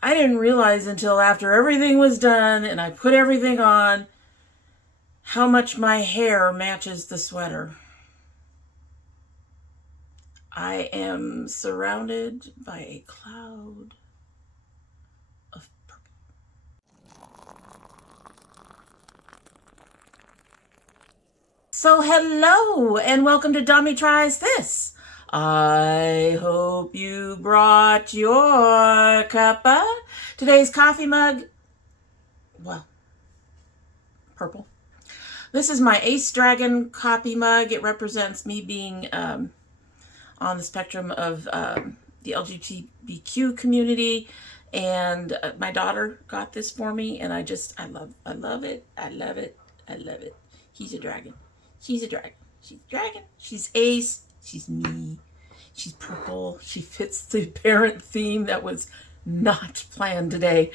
I didn't realize until after everything was done and I put everything on how much my hair matches the sweater. I am surrounded by a cloud of purple. So hello and welcome to domytriesthis. I hope you brought your cuppa. Today's coffee mug, well, purple. This is my Ace Dragon coffee mug. It represents me being on the spectrum of the LGBTQ community, and my daughter got this for me, and I love it. I love it. He's a dragon. She's a dragon. She's a dragon. She's Ace. She's me. She's purple. She fits the parent theme that was not planned today.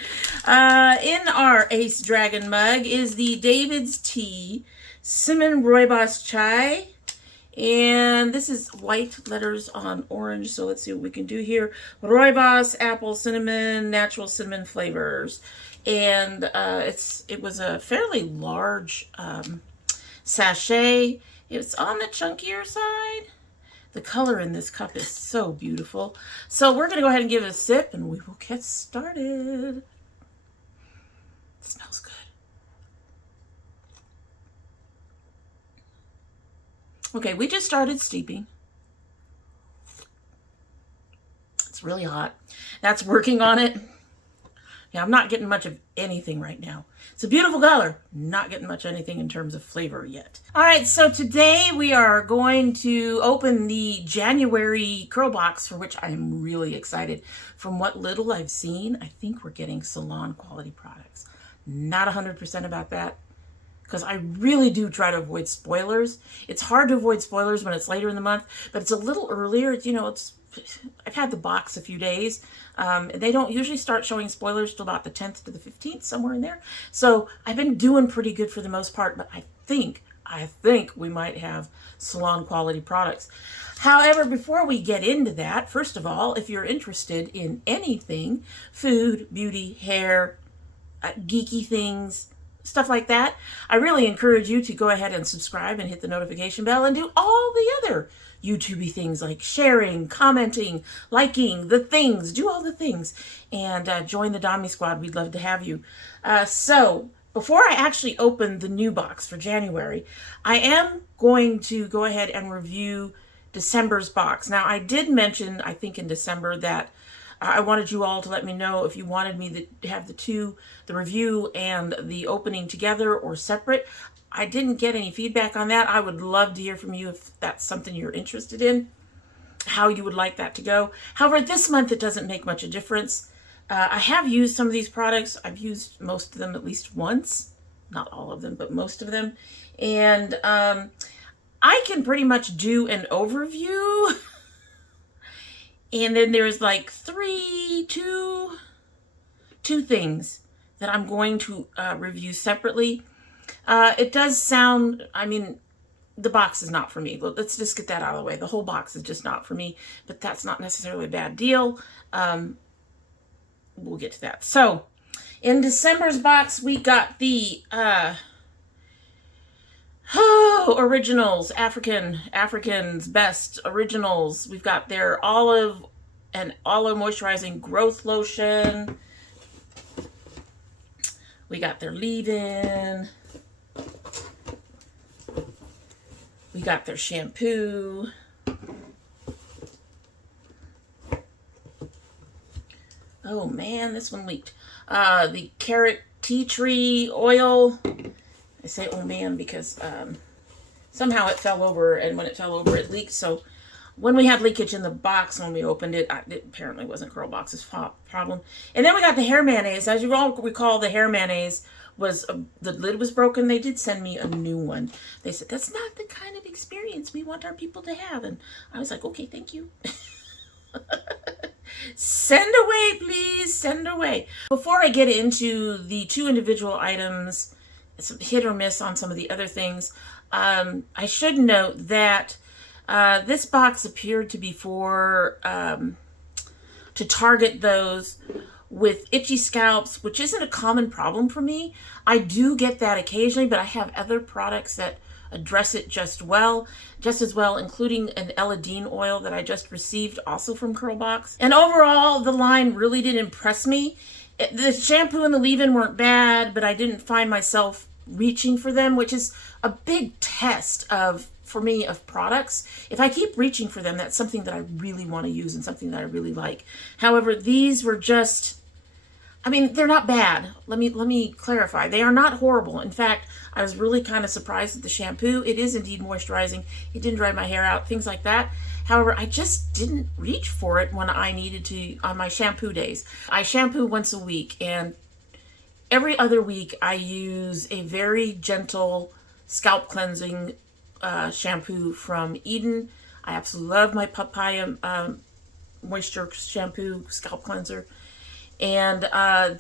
In our Ace Dragon mug is the David's Tea Cinnamon Rooibos Chai. And this is white letters on orange, so let's see what we can do here. Rooibos, apple, cinnamon, natural cinnamon flavors. And it was a fairly large sachet. It's on the chunkier side. The color in this cup is so beautiful. So we're going to go ahead and give it a sip, and we will get started. It smells good. Okay, we just started steeping. It's really hot. That's working on it. Yeah, I'm not getting much of anything right now. It's a beautiful color. Not getting much anything in terms of flavor yet. All right, so today we are going to open the January CurlBox, for which I am really excited. From what little I've seen, I think we're getting salon quality products. Not 100% about that, because I really do try to avoid spoilers. It's hard to avoid spoilers when it's later in the month, but it's a little earlier. You know, I've had the box a few days. They don't usually start showing spoilers till about the 10th to the 15th, somewhere in there. So I've been doing pretty good for the most part, but I think we might have salon quality products. However, before we get into that, first of all, if you're interested in anything, food, beauty, hair, geeky things, stuff like that, I really encourage you to go ahead and subscribe and hit the notification bell and do all the other YouTubey things like sharing, commenting, liking, the things. Do all the things. And join the Dommy Squad. We'd love to have you. So before I actually open the new box for January, I am going to go ahead and review December's box. Now, I did mention, I think in December, that I wanted you all to let me know if you wanted me to have the review and the opening together or separate. I didn't get any feedback on that. I would love to hear from you if that's something you're interested in, how you would like that to go. However, this month it doesn't make much of a difference. I have used some of these products. I've used most of them at least once. Not all of them, but most of them. And I can pretty much do an overview. And then there's like two things that I'm going to review separately. It does sound, I mean, the box is not for me. Let's just get that out of the way. The whole box is just not for me, but that's not necessarily a bad deal. We'll get to that. So in December's box, we got the originals, African's best originals. We've got their olive and aloe moisturizing growth lotion. We got their leave-in. We got their shampoo. Oh man, this one leaked. The carrot tea tree oil. I say oh man because somehow it fell over, and when it fell over it leaked. So when we had leakage in the box when we opened it, it apparently wasn't CurlBox's problem. And then we got the hair mayonnaise. As you all recall, the hair mayonnaise was the lid was broken. They did send me a new one. They said that's not the kind of experience we want our people to have, and I was like, okay, thank you. Send away, please, send away. Before I get into the two individual items, it's a hit or miss on some of the other things, I should note that this box appeared to be to target those with itchy scalps, which isn't a common problem for me. I do get that occasionally, but I have other products that address it just as well, including an L.ys oil that I just received also from CurlBox. And overall, the line really did impress me. The shampoo and the leave-in weren't bad, but I didn't find myself reaching for them, which is a big test for me of products. If I keep reaching for them, that's something that I really want to use and something that I really like. However, these were just, I mean, they're not bad. Let me clarify. They are not horrible. In fact, I was really kind of surprised at the shampoo. It is indeed moisturizing. It didn't dry my hair out, things like that. However, I just didn't reach for it when I needed to on my shampoo days. I shampoo once a week, and every other week I use a very gentle scalp cleansing shampoo from Eden. I absolutely love my papaya moisture shampoo scalp cleanser. And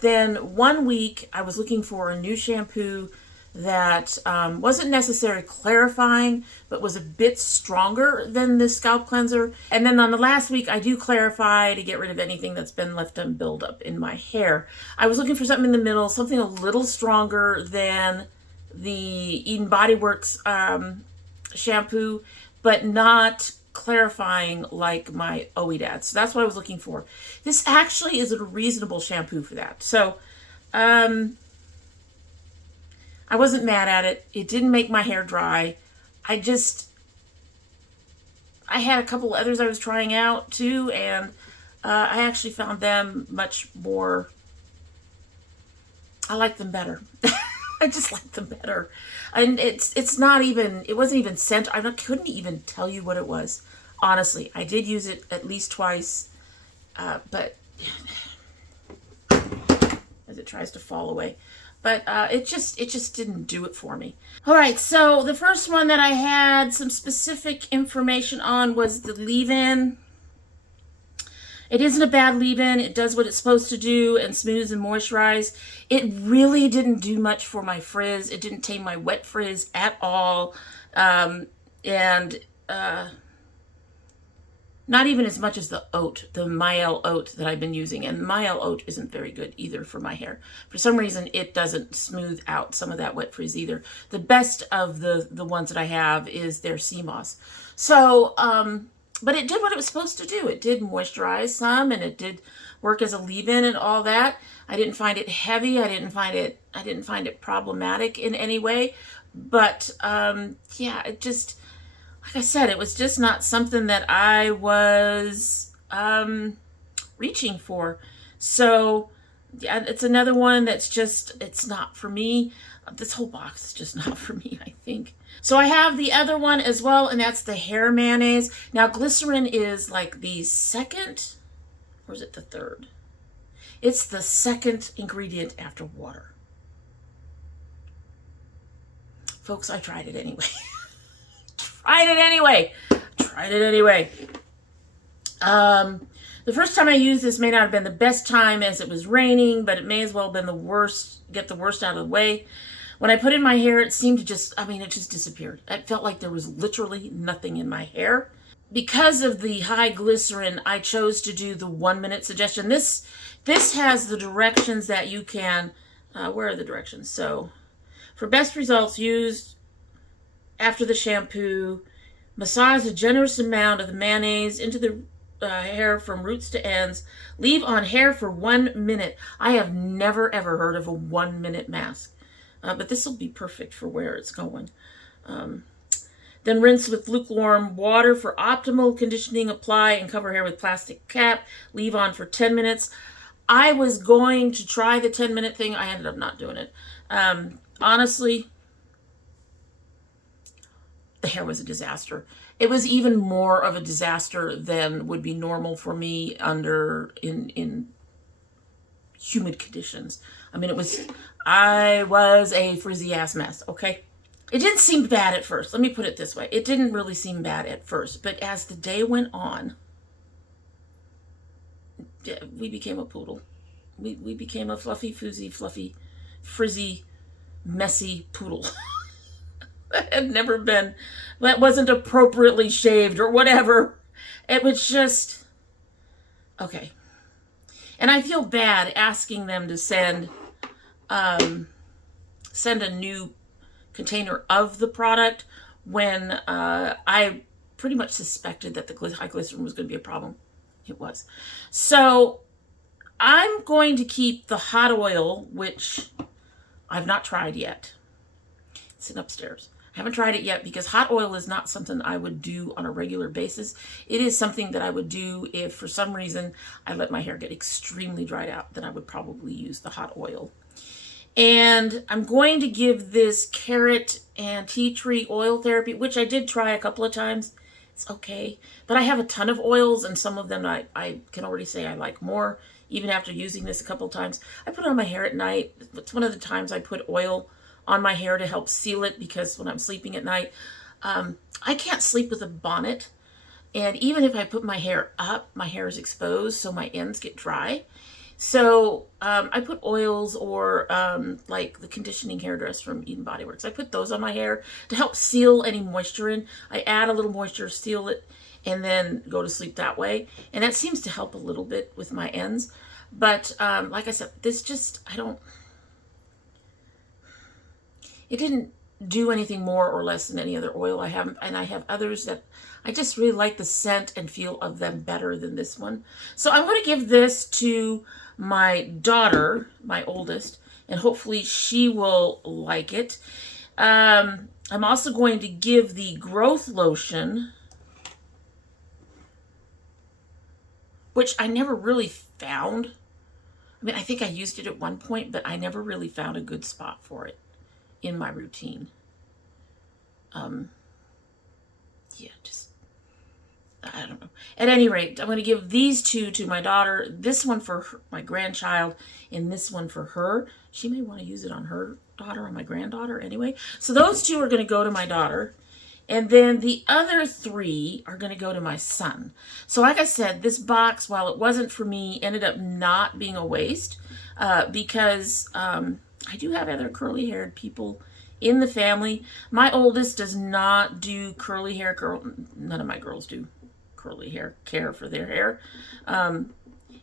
then one week I was looking for a new shampoo that wasn't necessarily clarifying, but was a bit stronger than this scalp cleanser. And then on the last week, I do clarify to get rid of anything that's been left on buildup in my hair. I was looking for something in the middle, something a little stronger than the Eden Body Works shampoo, but not clarifying like my OEDAD. So that's what I was looking for. This actually is a reasonable shampoo for that. So, I wasn't mad at it. It didn't make my hair dry. I had a couple others I was trying out too, and I actually found them much more, I like them better. I just like them better. And it's not even, it wasn't even scent. I couldn't even tell you what it was. Honestly, I did use it at least twice, but as it tries to fall away. But it just didn't do it for me. All right, so the first one that I had some specific information on was the leave-in. It isn't a bad leave-in. It does what it's supposed to do and smooths and moisturize. It really didn't do much for my frizz. It didn't tame my wet frizz at all. Not even as much as the oat, the Mielle oat that I've been using. And Mielle oat isn't very good either for my hair. For some reason, it doesn't smooth out some of that wet frizz either. The best of the ones that I have is their sea moss. So, but it did what it was supposed to do. It did moisturize some, and it did work as a leave-in and all that. I didn't find it heavy. I didn't find it problematic in any way. But yeah, it just, like I said, it was just not something that I was reaching for. So yeah, it's another one that's just, it's not for me. This whole box is just not for me, I think. So I have the other one as well, and that's the hair mayonnaise. Now, glycerin is like the second, or is it the third? It's the second ingredient after water. Folks, I tried it anyway. Tried it anyway. The first time I used this may not have been the best time, as it was raining, but it may as well have been the worst, get the worst out of the way. When I put it in my hair, it seemed to just, it just disappeared. It felt like there was literally nothing in my hair. Because of the high glycerin, I chose to do the 1 minute suggestion. This has the directions that you can, where are the directions? So, for best results, use after the shampoo, massage a generous amount of the mayonnaise into the hair from roots to ends. Leave on hair for 1 minute. I have never ever heard of a 1 minute mask. But this will be perfect for where it's going. Then rinse with lukewarm water for optimal conditioning. Apply and cover hair with plastic cap. Leave on for 10 minutes. I was going to try the 10-minute thing. I ended up not doing it. Honestly, the hair was a disaster. It was even more of a disaster than would be normal for me in humid conditions. I was a frizzy ass mess, okay? It didn't seem bad at first. Let me put it this way. It didn't really seem bad at first, but as the day went on, we became a poodle. We became a fluffy, frizzy, messy poodle. That had never been, that wasn't appropriately shaved or whatever. It was just, okay. And I feel bad asking them to send a new container of the product when I pretty much suspected that the high glycerin was going to be a problem. It was. So I'm going to keep the hot oil, which I've not tried yet. It's sitting upstairs. I haven't tried it yet because hot oil is not something I would do on a regular basis. It is something that I would do if for some reason I let my hair get extremely dried out. Then I would probably use the hot oil. And I'm going to give this carrot and tea tree oil therapy, which I did try a couple of times. It's okay. But I have a ton of oils, and some of them I can already say I like more, even after using this a couple of times. I put it on my hair at night. It's one of the times I put oil on my hair to help seal it, because when I'm sleeping at night, I can't sleep with a bonnet. And even if I put my hair up, my hair is exposed, so my ends get dry. So I put oils or like the conditioning hairdress from Eden Body Works. I put those on my hair to help seal any moisture in. I add a little moisture, seal it, and then go to sleep that way. And that seems to help a little bit with my ends. But like I said, this just, it didn't do anything more or less than any other oil I have. And I have others that I just really like the scent and feel of them better than this one. So I'm going to give this to my daughter, my oldest, and hopefully she will like it. I'm also going to give the growth lotion, which I never really found. I mean, I think I used it at one point, but I never really found a good spot for it in my routine. Yeah, just, I don't know. At any rate, I'm going to give these two to my daughter, this one for her, my grandchild, and this one for her. She may want to use it on her daughter, on my granddaughter anyway. So those two are going to go to my daughter. And then the other three are going to go to my son. So like I said, this box, while it wasn't for me, ended up not being a waste because I do have other curly-haired people in the family. My oldest does not do curly hair. None of my girls do curly hair care for their hair.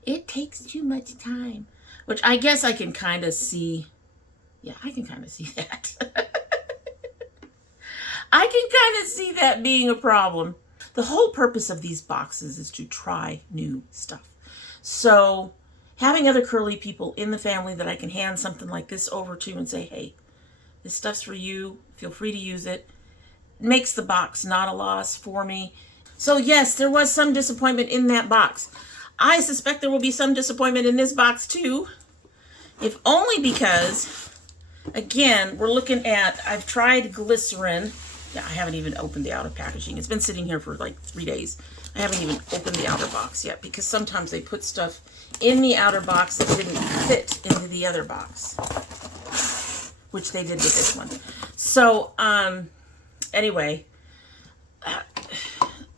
It takes too much time, which I guess I can kind of see. Yeah, I can kind of see that. I can kind of see that being a problem. The whole purpose of these boxes is to try new stuff. So having other curly people in the family that I can hand something like this over to and say, hey, this stuff's for you, feel free to use it, makes the box not a loss for me. So yes, there was some disappointment in that box. I suspect there will be some disappointment in this box too, if only because, again, we're looking at, I've tried glycerin. Yeah, I haven't even opened the outer packaging. It's been sitting here for like 3 days. I haven't even opened the outer box yet because sometimes they put stuff in the outer box that didn't fit into the other box, which they did with this one. So, anyway,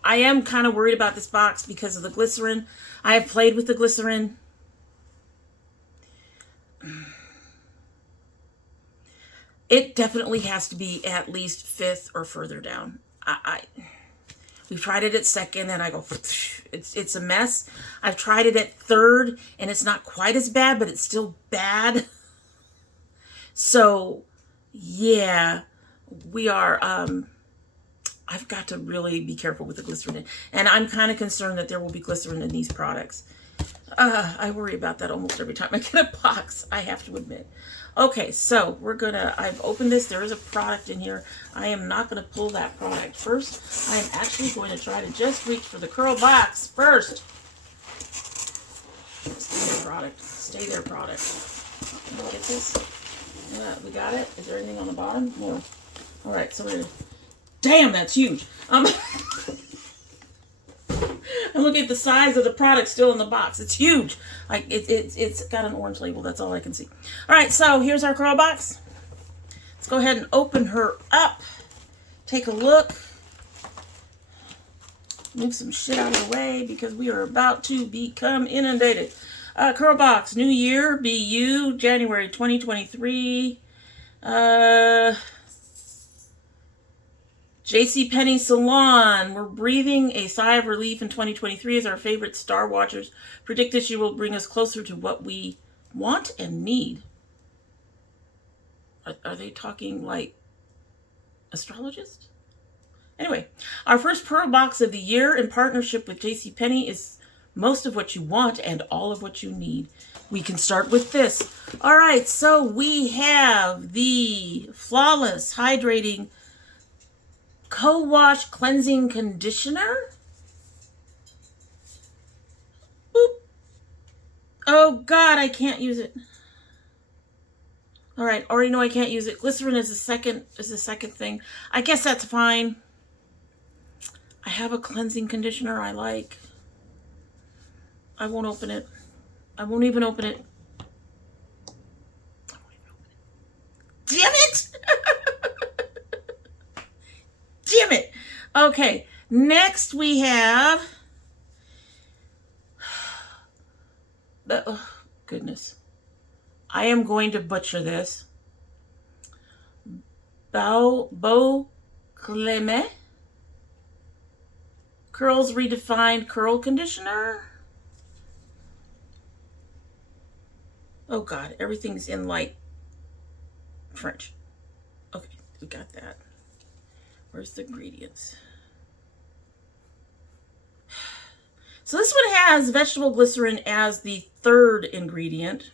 I am kind of worried about this box because of the glycerin. I have played with the glycerin. It definitely has to be at least 5th or further down. We've tried it at 2nd and I go, it's a mess. I've tried it at 3rd and it's not quite as bad, but it's still bad. So yeah, we are, I've got to really be careful with the glycerin. And I'm kind of concerned that there will be glycerin in these products. I worry about that almost every time I get a box, I have to admit. Okay, so we're gonna, I've opened this. There is a product in here. I am not gonna pull that product first. I am actually going to try to just reach for the CurlBox first. Stay there, product. Stay there, product. Can we get this? Yeah, we got it. Is there anything on the bottom? No. All right, so we're gonna, damn, that's huge. And look at the size of the product still in the box. It's huge. Like it's got an orange label. That's all I can see. All right, so here's our CurlBox. Let's go ahead and open her up. Take a look. Move some shit out of the way because we are about to become inundated. CurlBox, New Year, BU, January 2023. JCPenney Salon. We're breathing a sigh of relief in 2023 as our favorite star watchers predict that she will bring us closer to what we want and need. Are they talking like astrologist? Anyway, our first Pearl box of the year in partnership with JCPenney is most of what you want and all of what you need. We can start with this. All right, so we have the Flawless Hydrating Co-Wash Cleansing Conditioner. Boop. Oh God, I can't use it. All right, already know I can't use it. Glycerin is the second thing. I guess that's fine. I have a cleansing conditioner I like. I won't open it. I won't even open it. Damn it! Damn it! Okay, next we have oh, goodness. I am going to butcher this. Bellapierre Curls Redefined Curl Conditioner. Oh God, everything's in like French. Okay, we got that. Where's the ingredients? So this one has vegetable glycerin as the third ingredient.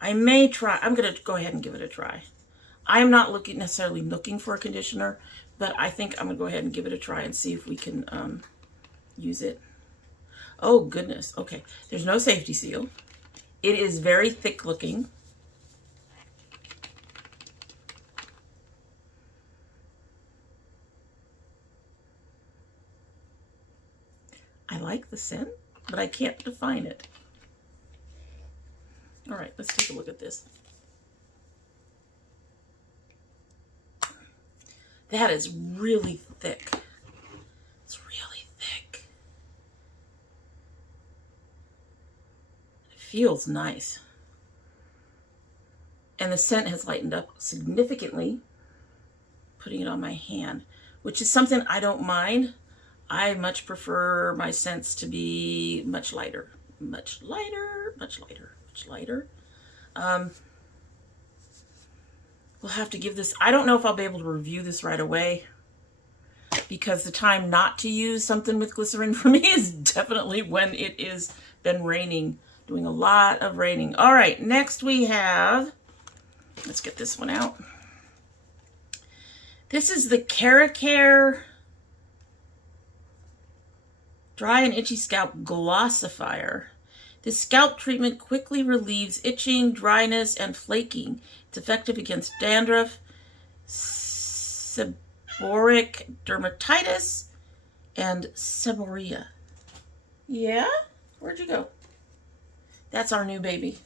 I'm going to go ahead and give it a try. I'm not necessarily looking for a conditioner, but I think I'm going to go ahead and give it a try and see if we can use it. Oh, goodness. Okay. There's no safety seal. It is very thick looking. I like the scent, but I can't define it. All right, let's take a look at this. That is really thick. It's really thick. It feels nice. And the scent has lightened up significantly, putting it on my hand, which is something I don't mind. I much prefer my scents to be much lighter. Much lighter, much lighter. Lighter. We'll have to give this, I don't know if I'll be able to review this right away, because the time not to use something with glycerin for me is definitely when it is been raining, doing a lot of raining. All right, next we have, let's get this one out. This is the CurlBox Dry and Itchy Scalp Glossifier. This scalp treatment quickly relieves itching, dryness, and flaking. It's effective against dandruff, seborrheic dermatitis, and seborrhea. Yeah? Where'd you go? That's our new baby.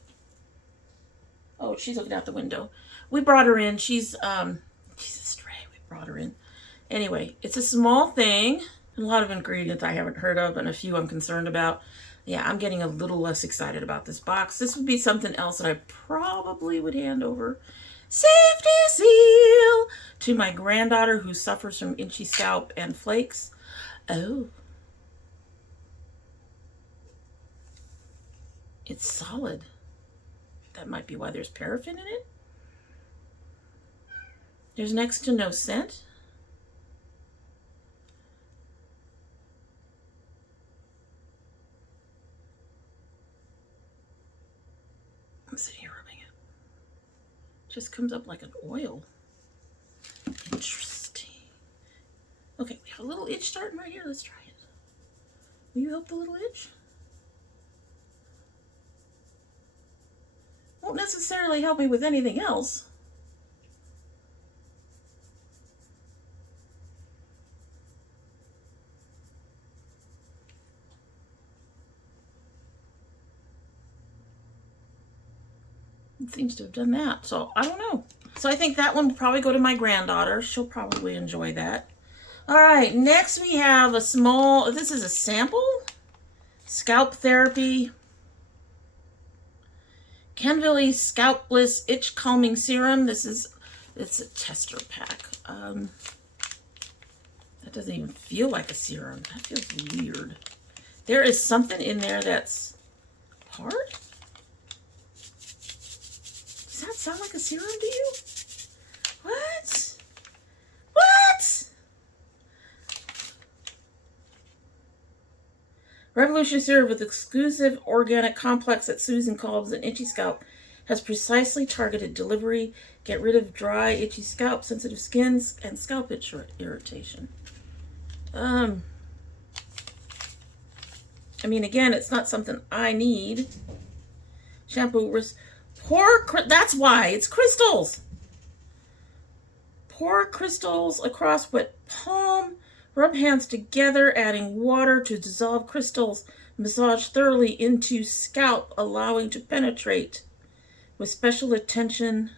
Oh, she's looking out the window. We brought her in. She's a stray. We brought her in. Anyway, it's a small thing. A lot of ingredients I haven't heard of and a few I'm concerned about. Yeah, I'm getting a little less excited about this box. This would be something else that I probably would hand over. Safety seal to my granddaughter who suffers from itchy scalp and flakes. Oh. It's solid. That might be why there's paraffin in it. There's next to no scent. I'm sitting here rubbing it. Just comes up like an oil. Interesting. Okay, we have a little itch starting right here. Let's try it. Will you help the little itch? Won't necessarily help me with anything else. It seems to have done that, so I don't know. So I think that one will probably go to my granddaughter. She'll probably enjoy that. All right, next we have a small, this is a sample, Scalp Therapy, Canviiy ScalpBliss Itch Calming Serum. It's a tester pack. That doesn't even feel like a serum. That feels weird. There is something in there that's hard? Does that sound like a serum to you? What? What? Revolution Serum with exclusive organic complex that soothes and calms an itchy scalp has precisely targeted delivery. Get rid of dry, itchy scalp, sensitive skins, and scalp itch irritation. I mean, again, it's not something I need. Shampoo, that's why, it's crystals. Pour crystals across wet palm. Rub hands together, adding water to dissolve crystals. Massage thoroughly into scalp, allowing to penetrate. With special attention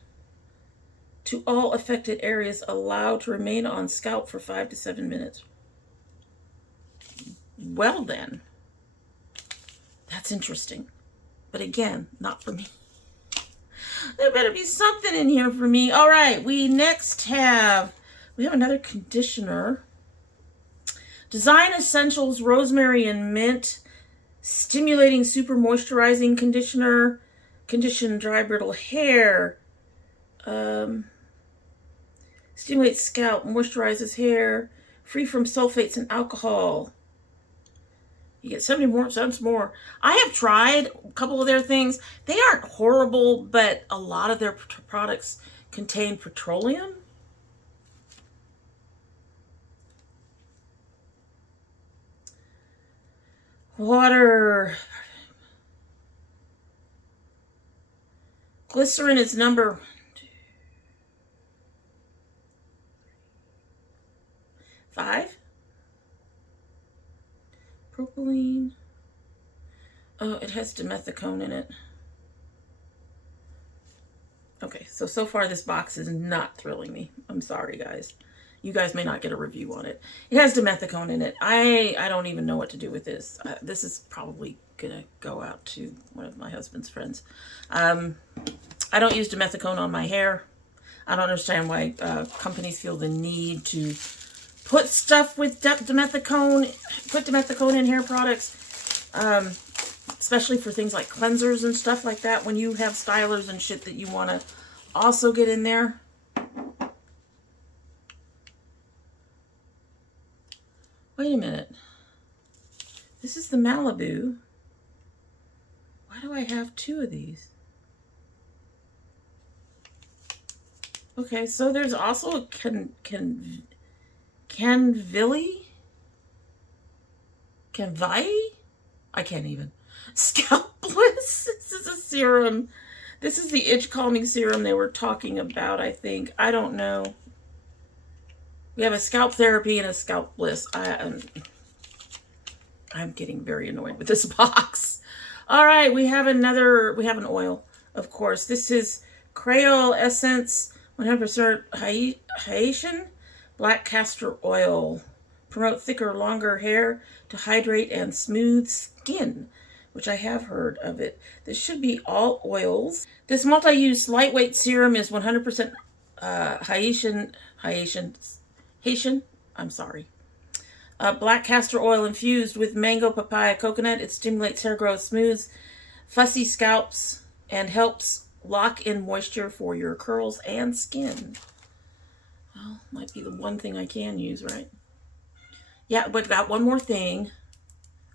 to all affected areas, allow to remain on scalp for 5 to 7 minutes. Well then, that's interesting. But again, not for me. There better be something in here for me. All right, we have another conditioner. Design Essentials Rosemary and Mint Stimulating Super Moisturizing Conditioner. Condition dry brittle hair. Stimulates scalp, moisturizes hair. Free from sulfates and alcohol. You get 70 more cents more. I have tried a couple of their things. They aren't horrible, but a lot of their products contain petroleum. Water. Glycerin is number 5. Propylene. Oh, it has dimethicone in it. Okay, so far this box is not thrilling me. I'm sorry, guys. You guys may not get a review on it. It has dimethicone in it. I don't even know what to do with this. This is probably gonna go out to one of my husband's friends. I don't use dimethicone on my hair. I don't understand why companies feel the need to put stuff with dimethicone, put dimethicone in hair products, especially for things like cleansers and stuff like that, when you have stylers and shit that you want to also get in there. Wait a minute. This is the Malibu. Why do I have 2 of these? Okay, so there's also a Canviiy? I can't even. ScalpBliss. This is a serum. This is the itch calming serum they were talking about, I think. I don't know. We have a scalp therapy and a ScalpBliss. I'm getting very annoyed with this box. All right, we have an oil, of course. This is Creole Essence 100% Haitian black castor oil. Promote thicker, longer hair to hydrate and smooth skin, which I have heard of it. This should be all oils. This multi-use lightweight serum is 100% Haitian, I'm sorry. Black castor oil infused with mango, papaya, coconut. It stimulates hair growth, smooths fussy scalps, and helps lock in moisture for your curls and skin. Well, might be the one thing I can use, right? Yeah, but I've got one more thing.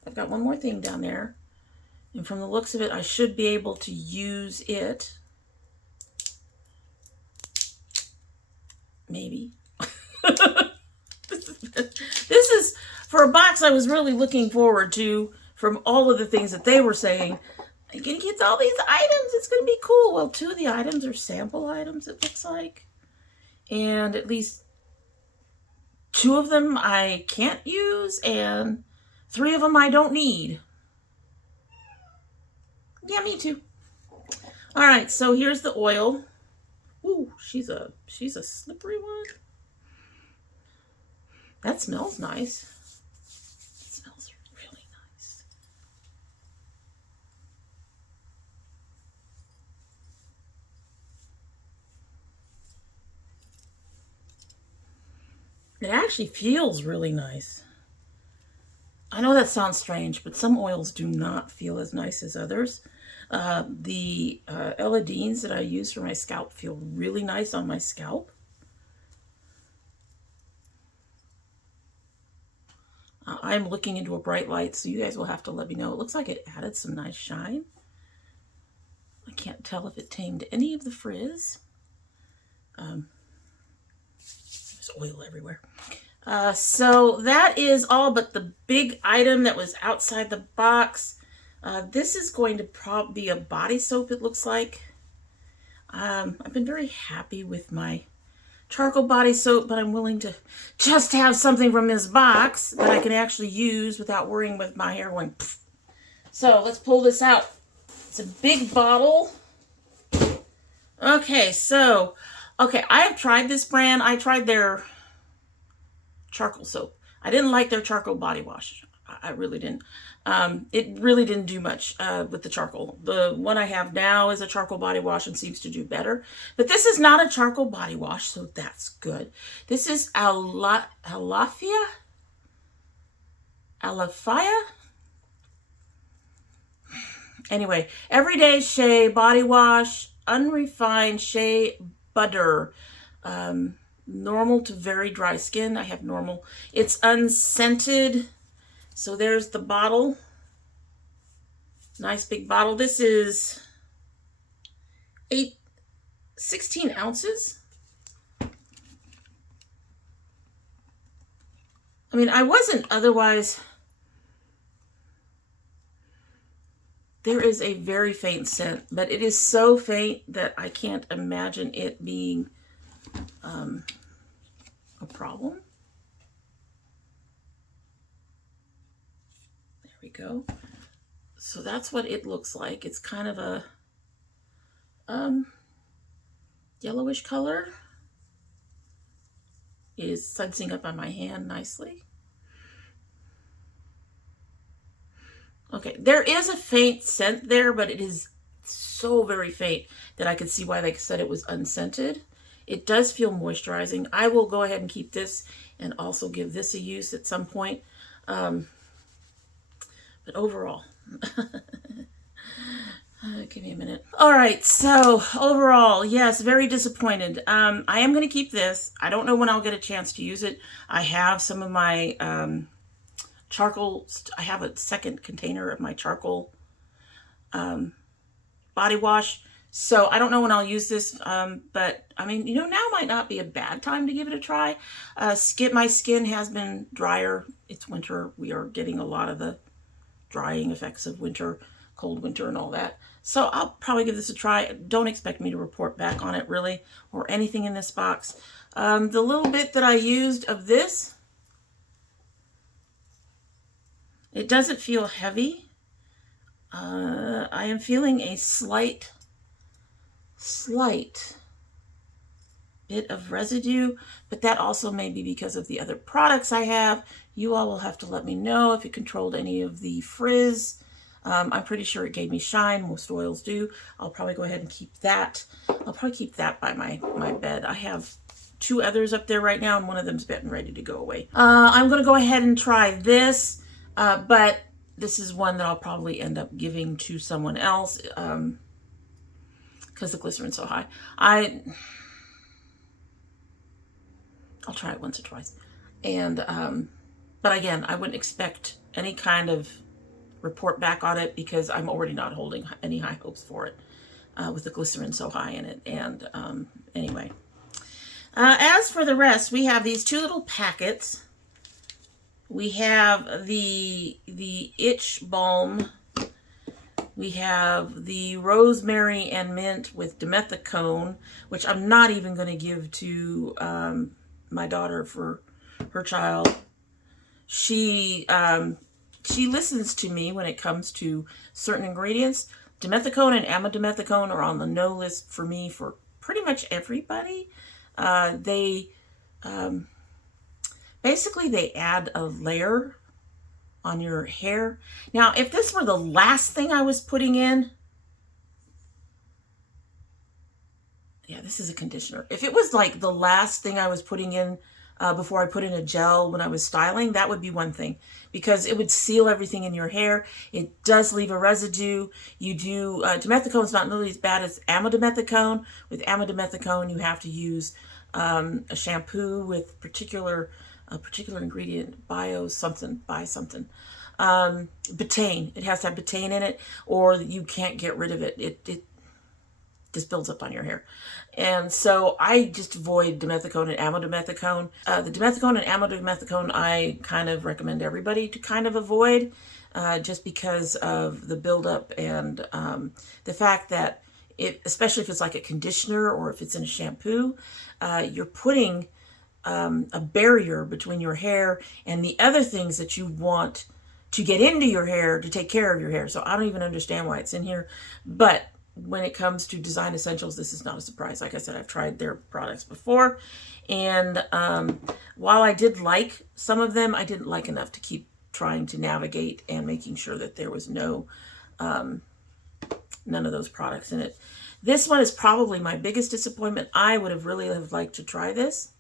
I've got one more thing down there. And from the looks of it, I should be able to use it. Maybe. This is for a box I was really looking forward to from all of the things that they were saying. I'm going to get all these items. It's going to be cool. Well, 2 of the items are sample items, it looks like. And at least 2 of them I can't use, and 3 of them I don't need. Yeah, me too. All right, so here's the oil. Ooh, she's a slippery one. That smells nice. It smells really nice. It actually feels really nice. I know that sounds strange, but some oils do not feel as nice as others. The l.ys that I use for my scalp feel really nice on my scalp. I'm looking into a bright light, so you guys will have to let me know. It looks like it added some nice shine. I can't tell if it tamed any of the frizz. There's oil everywhere. So that is all but the big item that was outside the box. This is going to probably be a body soap, it looks like. I've been very happy with my charcoal body soap, but I'm willing to just have something from this box that I can actually use without worrying with my hair going pfft. So let's pull this out. It's a big bottle. Okay, so, I have tried this brand. I tried their charcoal soap. I didn't like their charcoal body wash. I really didn't. It really didn't do much with the charcoal. The one I have now is a charcoal body wash and seems to do better. But this is not a charcoal body wash, so that's good. This is Alafia? Anyway, Everyday Shea Body Wash, Unrefined Shea Butter. Normal to very dry skin. I have normal. It's unscented. So there's the bottle. Nice big bottle. This is 16 ounces. I mean, I wasn't otherwise. There is a very faint scent, but it is so faint that I can't imagine it being a problem. There we go. So that's what it looks like. It's kind of a yellowish color. It is sudsing up on my hand nicely. Okay, there is a faint scent there, but it is so very faint that I could see why they said it was unscented. It does feel moisturizing. I will go ahead and keep this and also give this a use at some point. But overall, give me a minute. All right, so overall, yes, very disappointed. I am going to keep this. I don't know when I'll get a chance to use it. I have some of my charcoal. I have a second container of my charcoal body wash. So I don't know when I'll use this, but I mean, now might not be a bad time to give it a try. My skin has been drier. It's winter. We are getting a lot of the drying effects of winter, cold winter and all that. So I'll probably give this a try. Don't expect me to report back on it really, or anything in this box. The little bit that I used of this, it doesn't feel heavy. I am feeling a slight bit of residue, but that also may be because of the other products I have. You all will have to let me know if it controlled any of the frizz. I'm pretty sure it gave me shine. Most oils do. I'll probably go ahead and keep that. I'll probably keep that by my bed. I have 2 others up there right now, and one of them's getting ready to go away. I'm going to go ahead and try this, but this is one that I'll probably end up giving to someone else because the glycerin's so high. I'll try it once or twice. And, but again, I wouldn't expect any kind of report back on it because I'm already not holding any high hopes for it with the glycerin so high in it. And anyway, as for the rest, we have these 2 little packets. We have the itch balm. We have the rosemary and mint with dimethicone, which I'm not even going to give to my daughter for her child. She listens to me when it comes to certain ingredients. Dimethicone and amidimethicone are on the no list for me for pretty much everybody. Basically they add a layer on your hair. Now, if this were the last thing I was putting in, yeah, this is a conditioner. If it was like the last thing I was putting in before I put in a gel when I was styling, that would be one thing, because it would seal everything in your hair. It does leave a residue. You do, dimethicone is not nearly as bad as amidimethicone. With amidimethicone, you have to use a shampoo with a particular ingredient, by something. Betaine. It has to have betaine in it, or you can't get rid of it. It just builds up on your hair. And so I just avoid dimethicone and amidimethicone. The dimethicone and amidimethicone I kind of recommend everybody to kind of avoid, just because of the buildup and the fact that especially if it's like a conditioner or if it's in a shampoo, you're putting a barrier between your hair and the other things that you want to get into your hair to take care of your hair. So I don't even understand why it's in here. But when it comes to Design Essentials, this is not a surprise. Like I said, I've tried their products before. And while I did like some of them, I didn't like enough to keep trying to navigate and making sure that there was none of those products in it. This one is probably my biggest disappointment. I would have really liked to try this,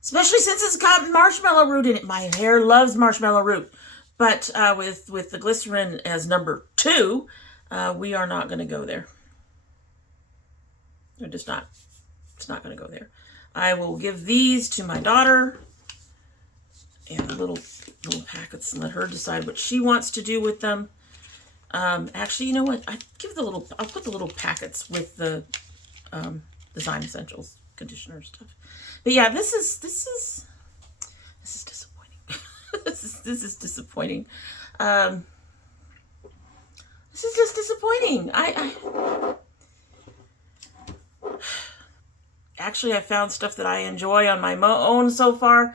especially since it's got marshmallow root in it. My hair loves marshmallow root. But with the glycerin as number 2, we are not going to go there. They're just not. It's not going to go there. I will give these to my daughter and little packets and let her decide what she wants to do with them. Actually, you know what? I'll put the little packets with the Design Essentials conditioner stuff. But yeah, this is disappointing. this is disappointing. This is just disappointing. Actually, I found stuff that I enjoy on my own so far,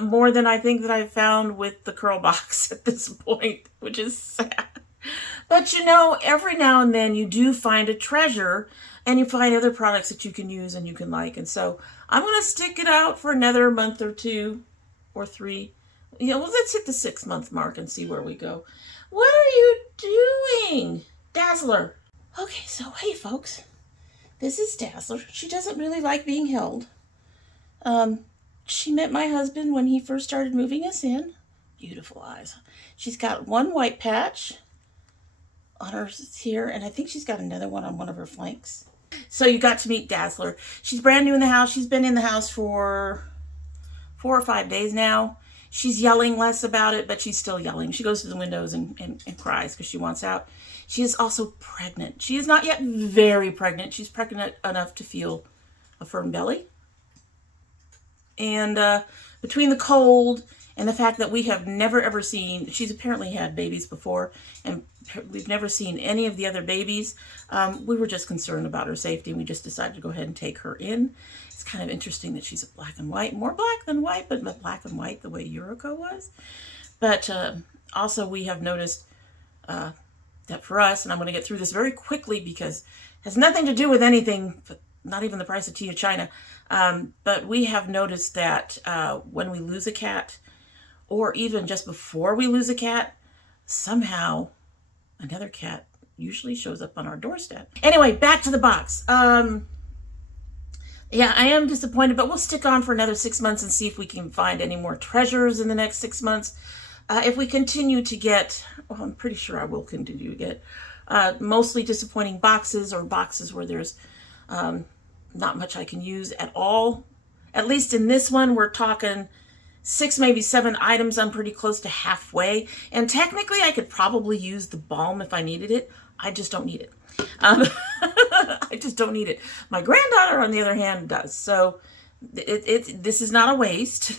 more than I think that I've found with the CurlBox at this point, which is sad. But you know, every now and then you do find a treasure, and you find other products that you can use and you can like. And so I'm going to stick it out for another month or 2 or 3. You know, well, let's hit the 6-month mark and see where we go. What are you doing, Dazzler? Okay, so hey folks, this is Dazzler. She doesn't really like being held. She met my husband when he first started moving us in. Beautiful eyes. She's got one white patch on her here, and I think she's got another one on one of her flanks. So you got to meet Dazzler. She's brand new in the house. She's been in the house for 4 or 5 days now. She's yelling less about it, but she's still yelling. She goes to the windows and cries because she wants out. She is also pregnant. She is not yet very pregnant. She's pregnant enough to feel a firm belly. And between the cold and the fact that we have never ever seen, she's apparently had babies before, and we've never seen any of the other babies, we were just concerned about her safety, and we just decided to go ahead and take her in. It's kind of interesting that she's a black and white, more black than white, but black and white the way Yuriko was. But also we have noticed that for us, and I'm going to get through this very quickly because it has nothing to do with anything, but not even the price of tea in China. But we have noticed that when we lose a cat, or even just before we lose a cat, somehow another cat usually shows up on our doorstep. Anyway, back to the box. Yeah, I am disappointed, but we'll stick on for another 6 months and see if we can find any more treasures in the next 6 months. If we continue to get, well, I'm pretty sure I will continue to get mostly disappointing boxes, or boxes where there's not much I can use at all. At least in this one, we're talking 6, maybe 7 items. I'm pretty close to halfway. And technically, I could probably use the balm if I needed it. I just don't need it. I just don't need it. My granddaughter, on the other hand, does. So this is not a waste.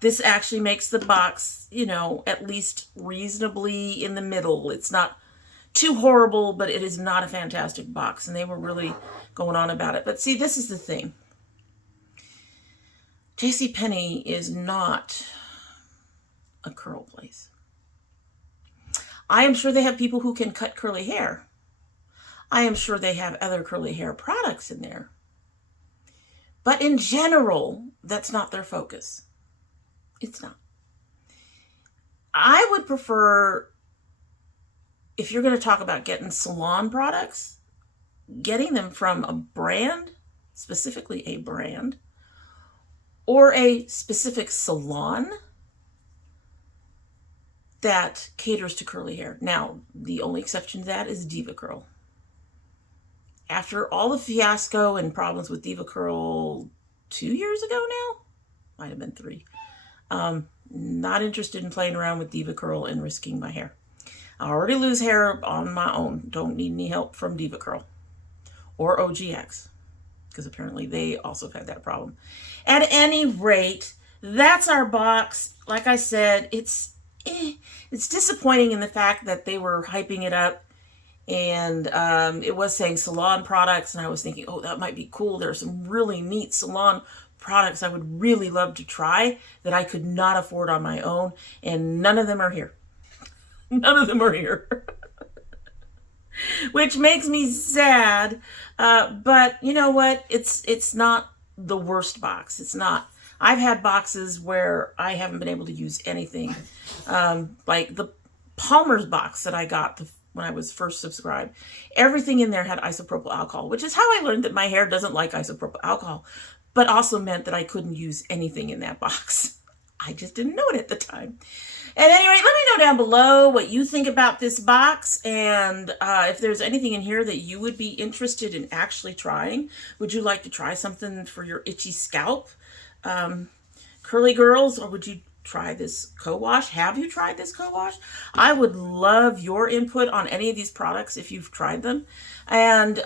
This actually makes the box, you know, at least reasonably in the middle. It's not too horrible, but it is not a fantastic box. And they were really going on about it. But see, this is the thing. JCPenney is not a curl place. I am sure they have people who can cut curly hair. I am sure they have other curly hair products in there. But in general, that's not their focus. It's not. I would prefer, if you're going to talk about getting salon products, getting them from a brand, specifically a brand, or a specific salon that caters to curly hair. Now, the only exception to that is DevaCurl. After all the fiasco and problems with DevaCurl 2 years ago now, might have been 3, not interested in playing around with DevaCurl and risking my hair. I already lose hair on my own. Don't need any help from DevaCurl or OGX, because apparently they also had that problem. At any rate, that's our box. Like I said, it's disappointing in the fact that they were hyping it up, and it was saying salon products, and I was thinking, oh, that might be cool. There are some really neat salon products I would really love to try that I could not afford on my own, and none of them are here. None of them are here. Which makes me sad, but you know what? It's not the worst box. It's not. I've had boxes where I haven't been able to use anything, like the Palmer's box that I got when I was first subscribed. Everything in there had isopropyl alcohol, which is how I learned that my hair doesn't like isopropyl alcohol, but also meant that I couldn't use anything in that box. I just didn't know it at the time. At any rate, let me know down below what you think about this box, and if there's anything in here that you would be interested in actually trying. Would you like to try something for your itchy scalp, curly girls, or would you try this co-wash? Have you tried this co-wash? I would love your input on any of these products if you've tried them. And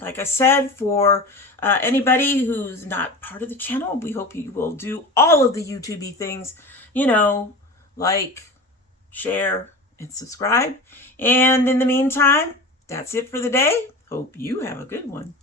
like I said, for anybody who's not part of the channel, we hope you will do all of the YouTube-y things, you know, like, share, and subscribe. And in the meantime, that's it for the day. Hope you have a good one.